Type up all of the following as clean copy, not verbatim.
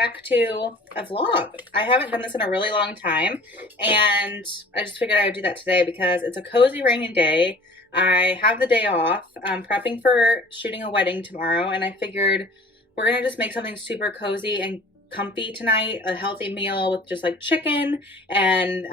back to a vlog. I haven't done this in a really long time, and I just figured I would do that today because it's a cozy rainy day. I have the day off. I'm prepping for shooting a wedding tomorrow, and I figured we're gonna just make something super cozy and comfy tonight, a healthy meal with just like chicken and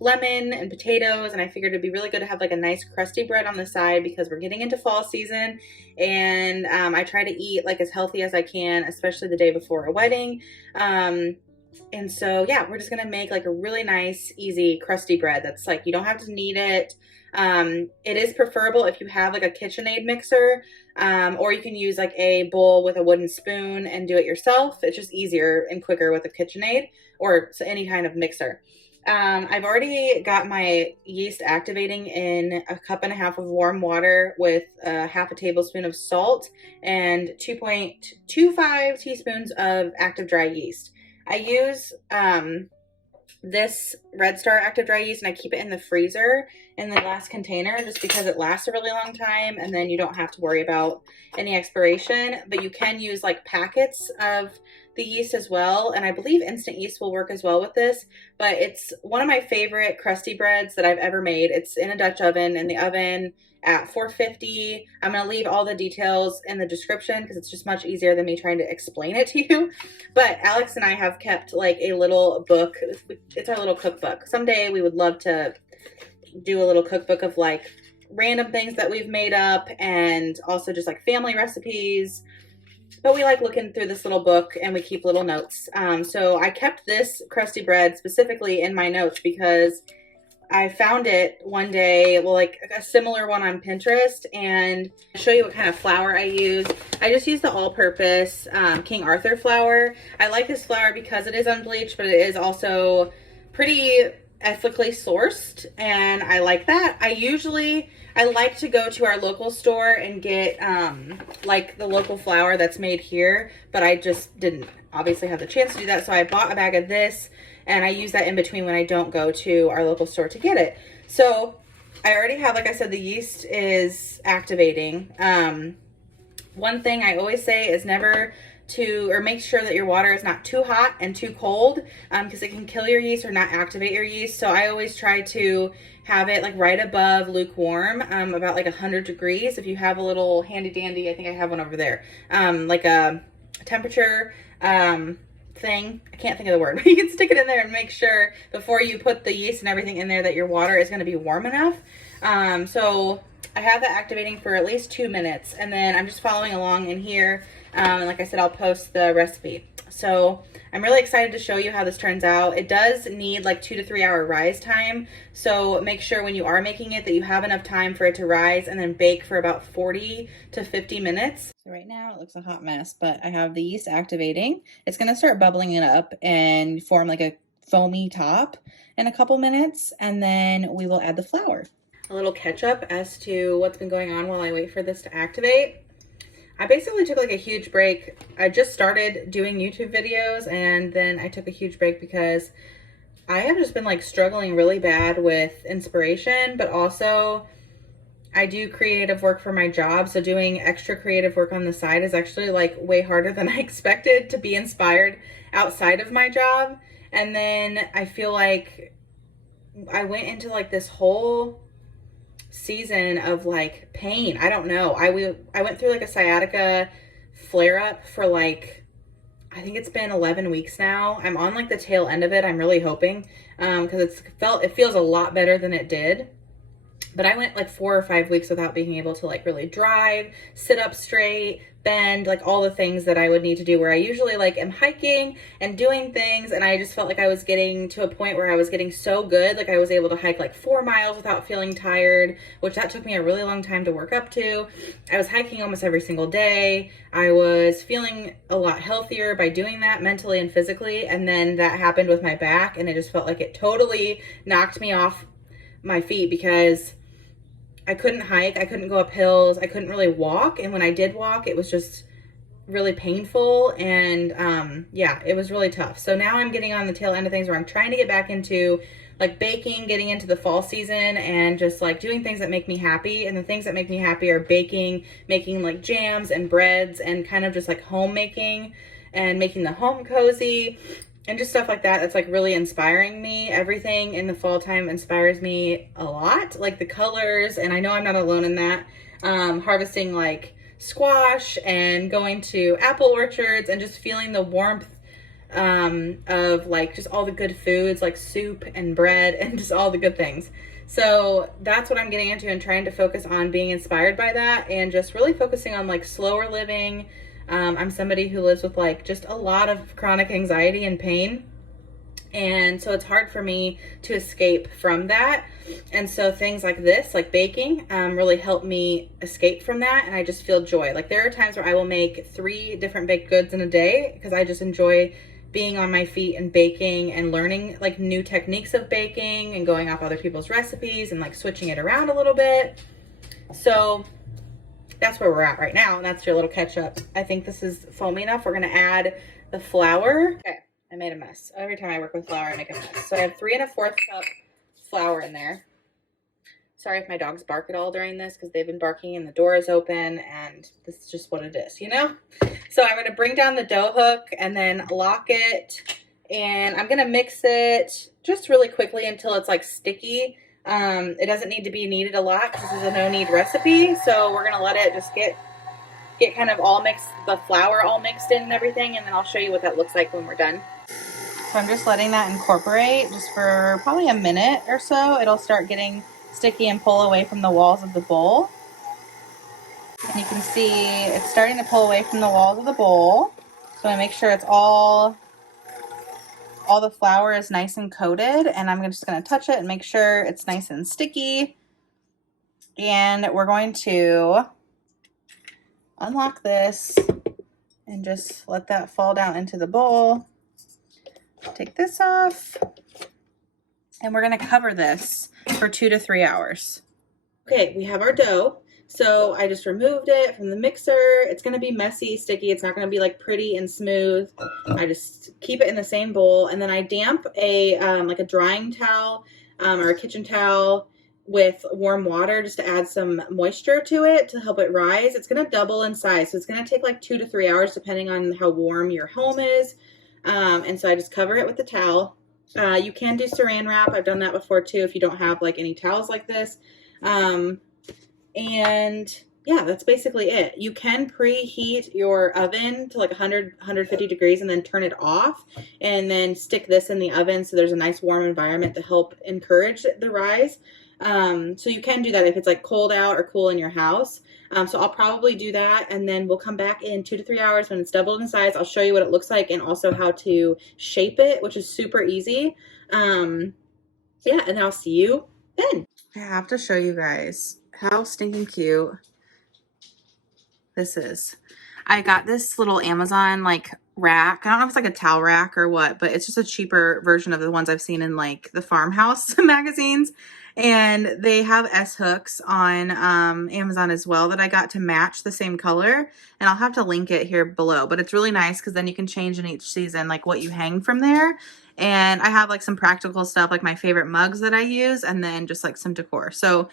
lemon and potatoes. And I figured it'd be really good to have like a nice crusty bread on the side because we're getting into fall season, and I try to eat like as healthy as I can, especially the day before a wedding. And so yeah, we're just gonna make like a really nice easy crusty bread that's like, you don't have to knead it. It is preferable if you have like a KitchenAid mixer, or you can use like a bowl with a wooden spoon and do it yourself. It's just easier and quicker with a KitchenAid or any kind of mixer. I've already got my yeast activating in a cup and a half of warm water with half a tablespoon of salt and 2.25 teaspoons of active dry yeast. I use this Red Star active dry yeast, and I keep it in the freezer in the glass container just because it lasts a really long time, and then you don't have to worry about any expiration. But you can use like packets of the yeast as well, and I believe instant yeast will work as well with this. But it's one of my favorite crusty breads that I've ever made. It's in a Dutch oven, in the oven at 450. I'm going to leave all the details in the description because it's just much easier than me trying to explain it to you. But Alex and I have kept like a little book. It's our little cookbook. Someday we would love to do a little cookbook of like random things that we've made up, and also just like family recipes. But we like looking through this little book, and we keep little notes. So I kept this crusty bread specifically in my notes because I found it one day, well, like a similar one on Pinterest, and I'll show you what kind of flour I use. I just use the all-purpose King Arthur flour. I like this flour because it is unbleached, but it is also pretty ethically sourced, and I like that. I like to go to our local store and get like the local flour that's made here, but I just didn't obviously have the chance to do that, so I bought a bag of this, and I use that in between when I don't go to our local store to get it. So I already have, like I said, the yeast is activating. One thing I always say is never make sure that your water is not too hot and too cold, because it can kill your yeast or not activate your yeast. So I always try to have it like right above lukewarm, about like 100 degrees. If you have a little handy dandy, I think I have one over there, like a temperature thing. I can't think of the word, but you can stick it in there and make sure before you put the yeast and everything in there that your water is going to be warm enough. So I have that activating for at least 2 minutes, and then I'm just following along in here. And like I said, I'll post the recipe. So I'm really excited to show you how this turns out. It does need like 2 to 3 hour rise time. So make sure when you are making it that you have enough time for it to rise and then bake for about 40 to 50 minutes. So right now it looks a hot mess, but I have the yeast activating. It's going to start bubbling it up and form like a foamy top in a couple minutes. And then we will add the flour. A little catch up as to what's been going on while I wait for this to activate. I basically took like a huge break. I just started doing YouTube videos, and then I took a huge break because I have just been like struggling really bad with inspiration, but also I do creative work for my job. So doing extra creative work on the side is actually like way harder than I expected to be inspired outside of my job. And then I feel like I went into like this whole season of like pain. I don't know. I went through like a sciatica flare up for like, I think it's been 11 weeks now. I'm on like the tail end of it. I'm really hoping, because it feels a lot better than it did. But I went like 4 or 5 weeks without being able to like really drive, sit up straight, bend, like all the things that I would need to do, where I usually like am hiking and doing things. And I just felt like I was getting to a point where I was getting so good. Like I was able to hike like 4 miles without feeling tired, which that took me a really long time to work up to. I was hiking almost every single day. I was feeling a lot healthier by doing that mentally and physically. And then that happened with my back, and it just felt like it totally knocked me off my feet because I couldn't hike, I couldn't go up hills, I couldn't really walk, and when I did walk, it was just really painful, and yeah, it was really tough. So now I'm getting on the tail end of things where I'm trying to get back into like baking, getting into the fall season, and just like doing things that make me happy. And the things that make me happy are baking, making like jams and breads, and kind of just like homemaking and making the home cozy and just stuff like that. That's like really inspiring me. Everything in the fall time inspires me a lot, like the colors, and I know I'm not alone in that. Harvesting like squash and going to apple orchards and just feeling the warmth of like just all the good foods like soup and bread and just all the good things. So that's what I'm getting into and trying to focus on being inspired by that and just really focusing on like slower living. I'm somebody who lives with like just a lot of chronic anxiety and pain. And so it's hard for me to escape from that. And so things like this, like baking, really help me escape from that. And I just feel joy. Like there are times where I will make 3 different baked goods in a day because I just enjoy being on my feet and baking and learning like new techniques of baking and going off other people's recipes and like switching it around a little bit. So that's where we're at right now. And that's your little ketchup. I think this is foamy enough. We're going to add the flour. Okay. I made a mess. Every time I work with flour, I make a mess. So I have 3 1/4 cup flour in there. Sorry if my dogs bark at all during this because they've been barking and the door is open and this is just what it is, you know? So I'm going to bring down the dough hook and then lock it, and I'm going to mix it just really quickly until it's like sticky. It doesn't need to be kneaded a lot because this is a no knead recipe. So we're going to let it just get kind of all mixed, the flour all mixed in and everything, and then I'll show you what that looks like when we're done. So I'm just letting that incorporate just for probably a minute or so. It'll start getting sticky and pull away from the walls of the bowl. And you can see it's starting to pull away from the walls of the bowl. So I make sure it's all the flour is nice and coated, and I'm just going to touch it and make sure it's nice and sticky. And we're going to unlock this and just let that fall down into the bowl. Take this off, and we're going to cover this for 2 to 3 hours. Okay, we have our dough. So I just removed it from the mixer. It's going to be messy, sticky. It's not going to be like pretty and smooth. I just keep it in the same bowl, and then I damp a like a drying towel or a kitchen towel with warm water just to add some moisture to it to help it rise. It's going to double in size, so it's going to take like 2 to 3 hours depending on how warm your home is. And so I just cover it with the towel. You can do saran wrap. I've done that before too if you don't have like any towels like this. And yeah, that's basically it. You can preheat your oven to like 150 degrees and then turn it off and then stick this in the oven so there's a nice warm environment to help encourage the rise. So you can do that if it's like cold out or cool in your house. So I'll probably do that, and then we'll come back in 2 to 3 hours when it's doubled in size. I'll show you what it looks like and also how to shape it, which is super easy. Yeah, and I'll see you then. I have to show you guys how stinking cute this is. I got this little Amazon like rack. I don't know if it's like a towel rack or what, but it's just a cheaper version of the ones I've seen in like the farmhouse magazines. And they have S-hooks on Amazon as well that I got to match the same color. And I'll have to link it here below. But it's really nice because then you can change in each season like what you hang from there. And I have like some practical stuff like my favorite mugs that I use and then just like some decor. So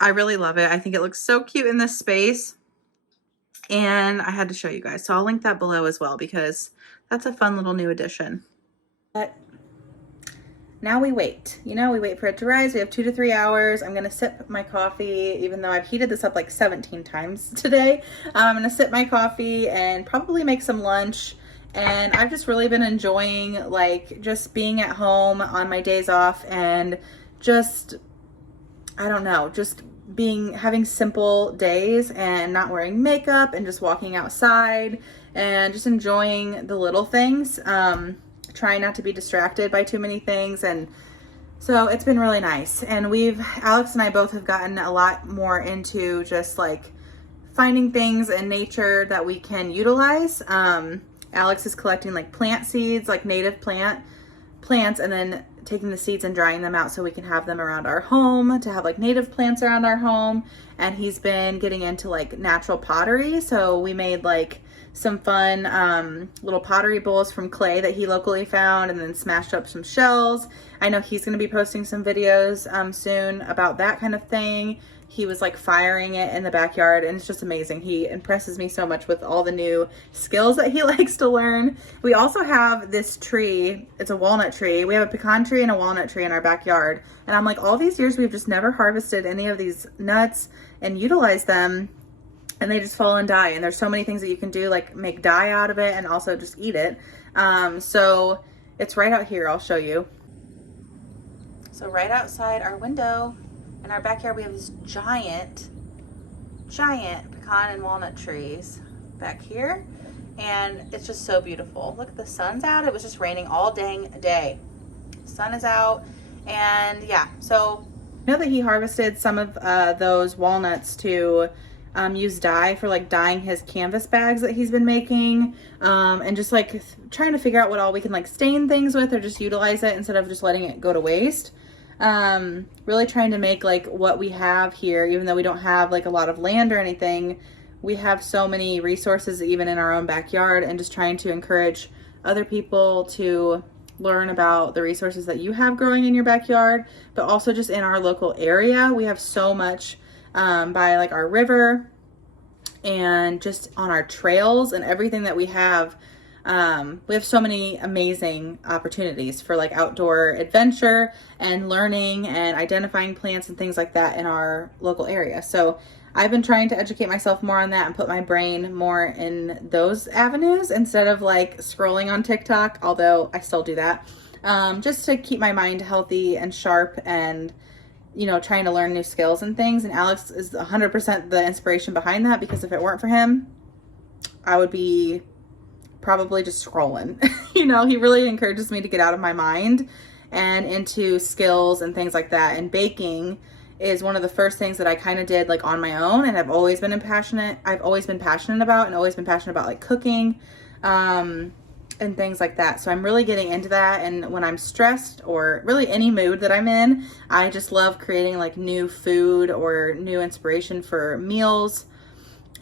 I really love it. I think it looks so cute in this space. And I had to show you guys. So I'll link that below as well because that's a fun little new addition. But now we wait. You know, we wait for it to rise. We have 2 to 3 hours. I'm going to sip my coffee, even though I've heated this up like 17 times today. I'm going to sip my coffee and probably make some lunch. And I've just really been enjoying like just being at home on my days off and just, I don't know, just having simple days and not wearing makeup and just walking outside and just enjoying the little things. Trying not to be distracted by too many things. And so it's been really nice. And Alex and I both have gotten a lot more into just like finding things in nature that we can utilize. Alex is collecting like plant seeds, like native plants, and then taking the seeds and drying them out so we can have them around our home, to have like native plants around our home. And he's been getting into like natural pottery. So we made like some fun little pottery bowls from clay that he locally found, and then smashed up some shells. I know he's going to be posting some videos soon about that kind of thing. He was like firing it in the backyard, and it's just amazing. He impresses me so much with all the new skills that he likes to learn. We also have this tree. It's a walnut tree. We have a pecan tree and a walnut tree in our backyard. And I'm like, all these years we've just never harvested any of these nuts and utilized them, and they just fall and die. And there's so many things that you can do, like make dye out of it and also just eat it. So it's right out here. I'll show you. So right outside our window in our backyard, we have these giant pecan and walnut trees back here. And it's just so beautiful. Look, the sun's out. It was just raining all dang day. Sun is out. And yeah, so I know that he harvested some of those walnuts to use dye for like dyeing his canvas bags that he's been making, and just like trying to figure out what all we can like stain things with or just utilize it instead of just letting it go to waste. Really trying to make like what we have here, even though we don't have like a lot of land or anything, we have so many resources even in our own backyard, and just trying to encourage other people to learn about the resources that you have growing in your backyard, but also just in our local area. We have so much by like our river and just on our trails and everything that we have. We have so many amazing opportunities for like outdoor adventure and learning and identifying plants and things like that in our local area. So I've been trying to educate myself more on that and put my brain more in those avenues instead of like scrolling on TikTok, although I still do that, just to keep my mind healthy and sharp and, you know, trying to learn new skills and things. And Alex is 100% the inspiration behind that, because if it weren't for him, I would be probably just scrolling. You know, he really encourages me to get out of my mind and into skills and things like that. And baking is one of the first things that I kind of did like on my own, and I've always been passionate about, and always been passionate about like cooking and things like that. So I'm really getting into that, and when I'm stressed or really any mood that I'm in, I just love creating like new food or new inspiration for meals.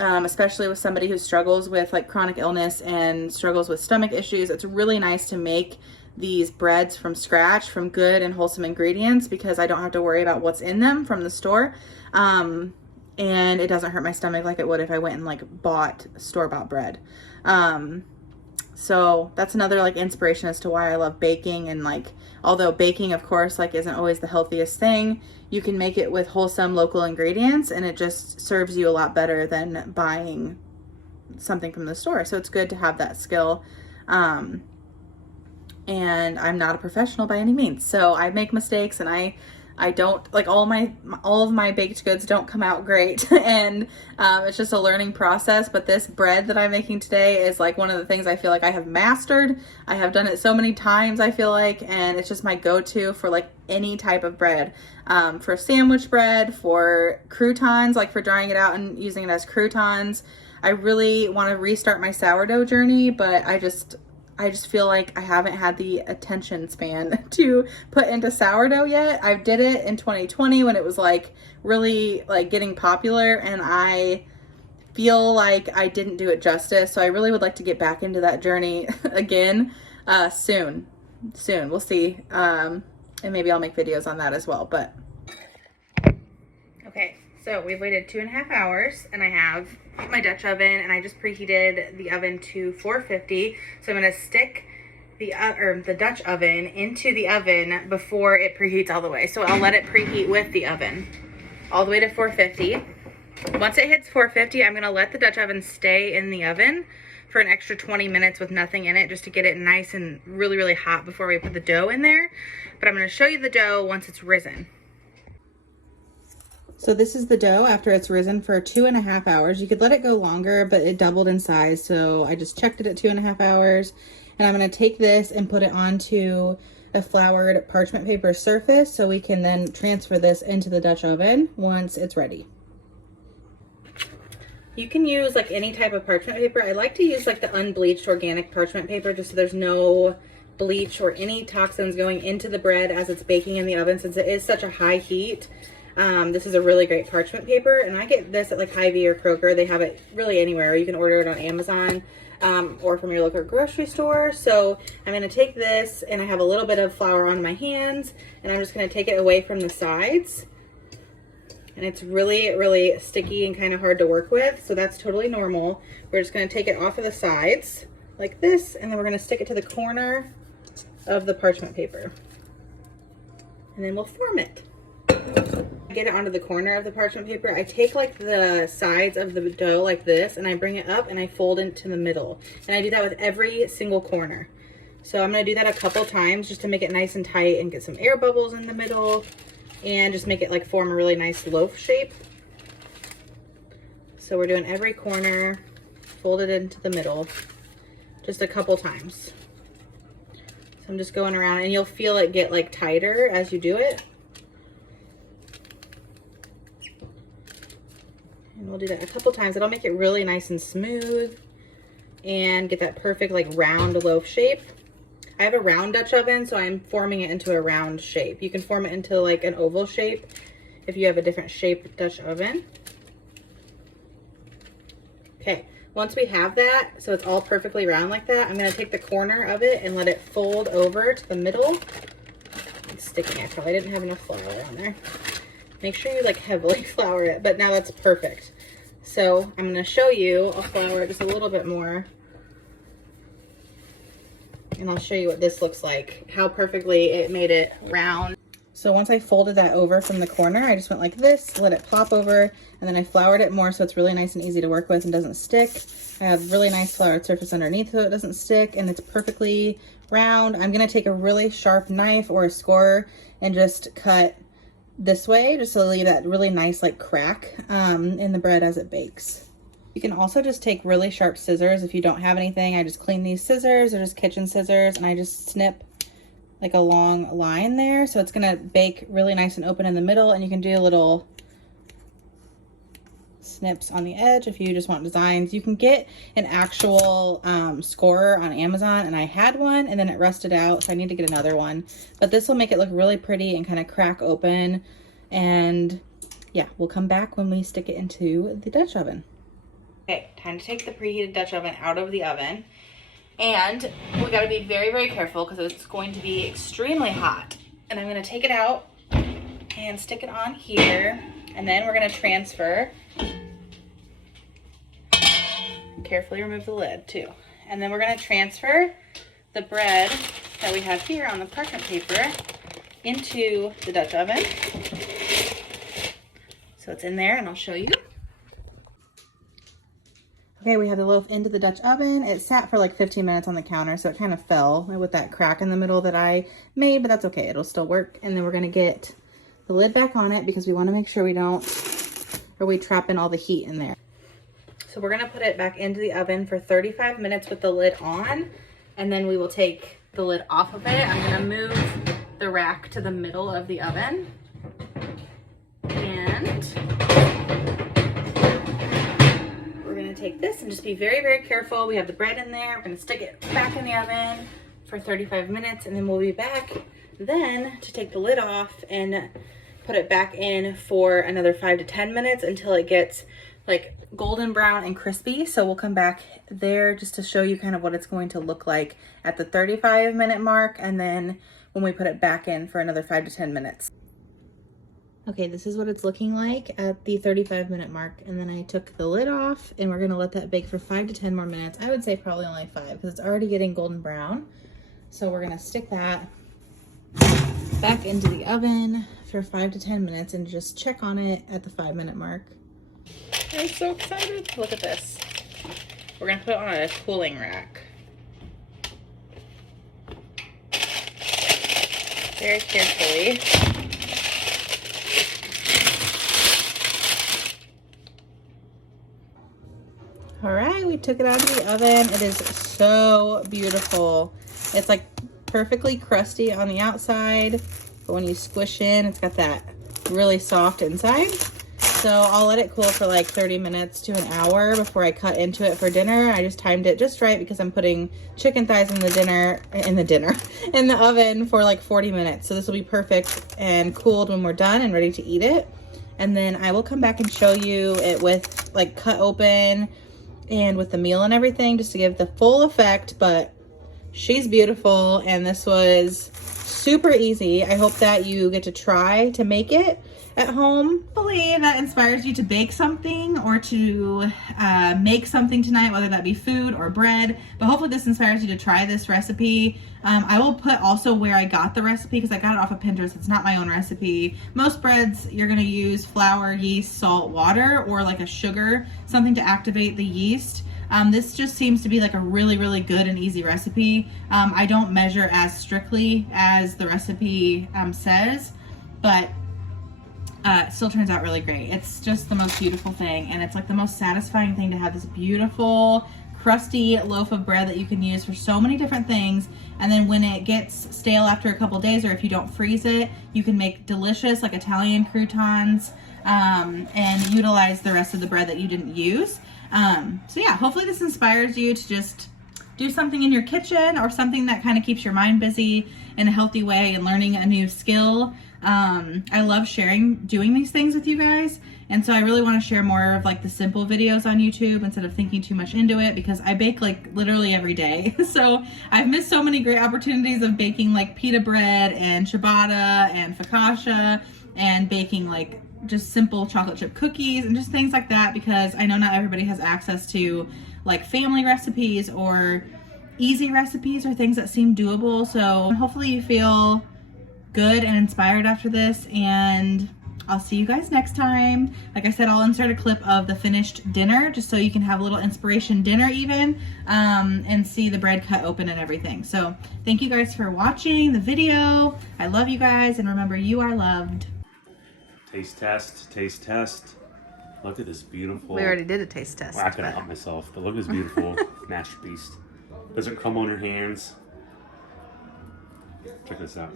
Especially with somebody who struggles with like chronic illness and struggles with stomach issues. It's really nice to make these breads from scratch from good and wholesome ingredients, because I don't have to worry about what's in them from the store. And it doesn't hurt my stomach like it would if I went and like bought store-bought bread. So that's another like inspiration as to why I love baking. And like, although baking of course like isn't always the healthiest thing, you can make it with wholesome local ingredients, and it just serves you a lot better than buying something from the store. So it's good to have that skill. And I'm not a professional by any means, so I make mistakes, and I don't like all of my baked goods don't come out great. And it's just a learning process. But this bread that I'm making today is like one of the things I feel like I have mastered. I have done it so many times, I feel like, and it's just my go-to for like any type of bread, for sandwich bread, for croutons, like for drying it out and using it as croutons. I really want to restart my sourdough journey, but I just feel like I haven't had the attention span to put into sourdough yet. I did it in 2020 when it was like really like getting popular, and I feel like I didn't do it justice. So I really would like to get back into that journey again soon. We'll see. And maybe I'll make videos on that as well. But okay, so we've waited 2.5 hours, and I have my Dutch oven, and I just preheated the oven to 450. So I'm going to stick the Dutch oven into the oven before it preheats all the way. So I'll let it preheat with the oven all the way to 450. Once it hits 450, I'm going to let the Dutch oven stay in the oven for an extra 20 minutes with nothing in it, just to get it nice and really, really hot before we put the dough in there. But I'm going to show you the dough once it's risen. So this is the dough after it's risen for 2.5 hours. You could let it go longer, but it doubled in size. So I just checked it at 2.5 hours. And I'm going to take this and put it onto a floured parchment paper surface, so we can then transfer this into the Dutch oven once it's ready. You can use like any type of parchment paper. I like to use like the unbleached organic parchment paper, just so there's no bleach or any toxins going into the bread as it's baking in the oven, since it is such a high heat. This is a really great parchment paper, and I get this at like Hy-Vee or Kroger. They have it really anywhere. You can order it on Amazon or from your local grocery store. So I'm going to take this, and I have a little bit of flour on my hands, and I'm just going to take it away from the sides. And it's really, really sticky and kind of hard to work with, so that's totally normal. We're just going to take it off of the sides like this, and then we're going to stick it to the corner of the parchment paper. And then we'll form it. Get it onto the corner of the parchment paper. I take like the sides of the dough like this, and I bring it up and I fold it to the middle. And I do that with every single corner. So I'm going to do that a couple times just to make it nice and tight and get some air bubbles in the middle. And just make it like form a really nice loaf shape. So we're doing every corner, fold it into the middle, just a couple times. So I'm just going around, and you'll feel it get like tighter as you do it. And we'll do that a couple times. It'll make it really nice and smooth and get that perfect like round loaf shape. I have a round Dutch oven, so I'm forming it into a round shape. You can form it into like an oval shape if you have a different shaped Dutch oven. Okay, once we have that, so it's all perfectly round like that, I'm gonna take the corner of it and let it fold over to the middle. It's sticking, I probably didn't have enough flour on there. Make sure you like heavily flour it, but now that's perfect. So I'm gonna show you, I'll flour it just a little bit more. And I'll show you what this looks like, how perfectly it made it round. So once I folded that over from the corner, I just went like this, let it plop over, and then I floured it more so it's really nice and easy to work with and doesn't stick. I have really nice floured surface underneath so it doesn't stick, and it's perfectly round. I'm gonna take a really sharp knife or a scorer and just cut this way, just to leave that really nice like crack in the bread as it bakes. You can also just take really sharp scissors if you don't have anything. I just clean these scissors, or just kitchen scissors, and I just snip like a long line there. So it's gonna bake really nice and open in the middle, and you can do little snips on the edge if you just want designs. You can get an actual scorer on Amazon, and I had one and then it rusted out, so I need to get another one. But this will make it look really pretty and kind of crack open. And yeah, we'll come back when we stick it into the Dutch oven. Okay, time to take the preheated Dutch oven out of the oven. And we gotta be very, very careful because it's going to be extremely hot. And I'm gonna take it out and stick it on here. And then we're gonna transfer. Carefully remove the lid too. And then we're gonna transfer the bread that we have here on the parchment paper into the Dutch oven. So it's in there, and I'll show you. Okay, we have the loaf into the Dutch oven. It sat for like 15 minutes on the counter, so it kind of fell with that crack in the middle that I made, but that's okay, it'll still work. And then we're gonna get the lid back on it because we wanna make sure we trap in all the heat in there. So we're gonna put it back into the oven for 35 minutes with the lid on, and then we will take the lid off of it. I'm gonna move the rack to the middle of the oven. And we're gonna take this and just be very, very careful. We have the bread in there. We're gonna stick it back in the oven for 35 minutes, and then we'll be back then to take the lid off and put it back in for another 5 to 10 minutes until it gets like golden brown and crispy. So we'll come back there just to show you kind of what it's going to look like at the 35-minute mark, and then when we put it back in for another 5 to 10 minutes. Okay, this is what it's looking like at the 35-minute mark, and then I took the lid off, and we're gonna let that bake for 5 to 10 more minutes. I would say probably only 5 because it's already getting golden brown. So we're gonna stick that back into the oven for 5 to 10 minutes and just check on it at the 5-minute mark. I'm so excited. Look at this. We're gonna put it on a cooling rack. Very carefully. All right, we took it out of the oven. It is so beautiful. It's like perfectly crusty on the outside, but when you squish in, it's got that really soft inside. So I'll let it cool for like 30 minutes to an hour before I cut into it for dinner. I just timed it just right because I'm putting chicken thighs in the oven for like 40 minutes. So this will be perfect and cooled when we're done and ready to eat it. And then I will come back and show you it with like cut open and with the meal and everything just to give the full effect. But she's beautiful and this was super easy. I hope that you get to try to make it at home. Hopefully that inspires you to bake something or to make something tonight, whether that be food or bread. But hopefully this inspires you to try this recipe. I will put also where I got the recipe because I got it off of Pinterest. It's not my own recipe. Most breads, you're gonna use flour, yeast, salt, water, or like a sugar, something to activate the yeast. This just seems to be like a really, really good and easy recipe. I don't measure as strictly as the recipe says, but it still turns out really great. It's just the most beautiful thing, and it's like the most satisfying thing to have this beautiful crusty loaf of bread that you can use for so many different things. And then when it gets stale after a couple days, or if you don't freeze it, you can make delicious like Italian croutons and utilize the rest of the bread that you didn't use. So yeah, hopefully this inspires you to just do something in your kitchen or something that kind of keeps your mind busy in a healthy way and learning a new skill. I love doing these things with you guys. And so I really want to share more of like the simple videos on YouTube instead of thinking too much into it, because I bake like literally every day. So I've missed so many great opportunities of baking like pita bread and ciabatta and focaccia and baking like just simple chocolate chip cookies and just things like that, because I know not everybody has access to like family recipes or easy recipes or things that seem doable. So hopefully you feel good and inspired after this, and I'll see you guys next time. Like I said, I'll insert a clip of the finished dinner just so you can have a little inspiration dinner even, and see the bread cut open and everything. So thank you guys for watching the video. I love you guys, and remember, you are loved. Taste test, taste test. Look at this beautiful... We already did a taste test. Well, I couldn't help myself, but look at this beautiful masterpiece. Doesn't crumble on your hands. Check this out.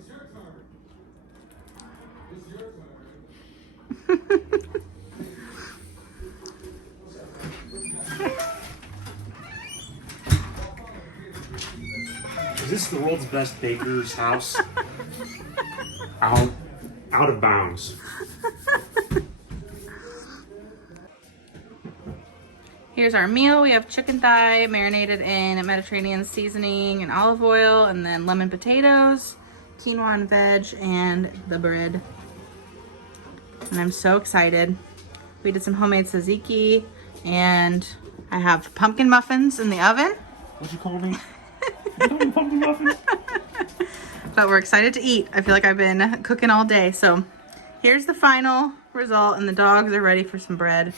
Is this the world's best baker's house? Out of bounds. Here's our meal. We have chicken thigh marinated in Mediterranean seasoning and olive oil, and then lemon potatoes, quinoa and veg, and the bread. And I'm so excited. We did some homemade tzatziki, and I have pumpkin muffins in the oven. What'd you call me? You call me pumpkin muffins? But we're excited to eat. I feel like I've been cooking all day. So here's the final result, and the dogs are ready for some bread.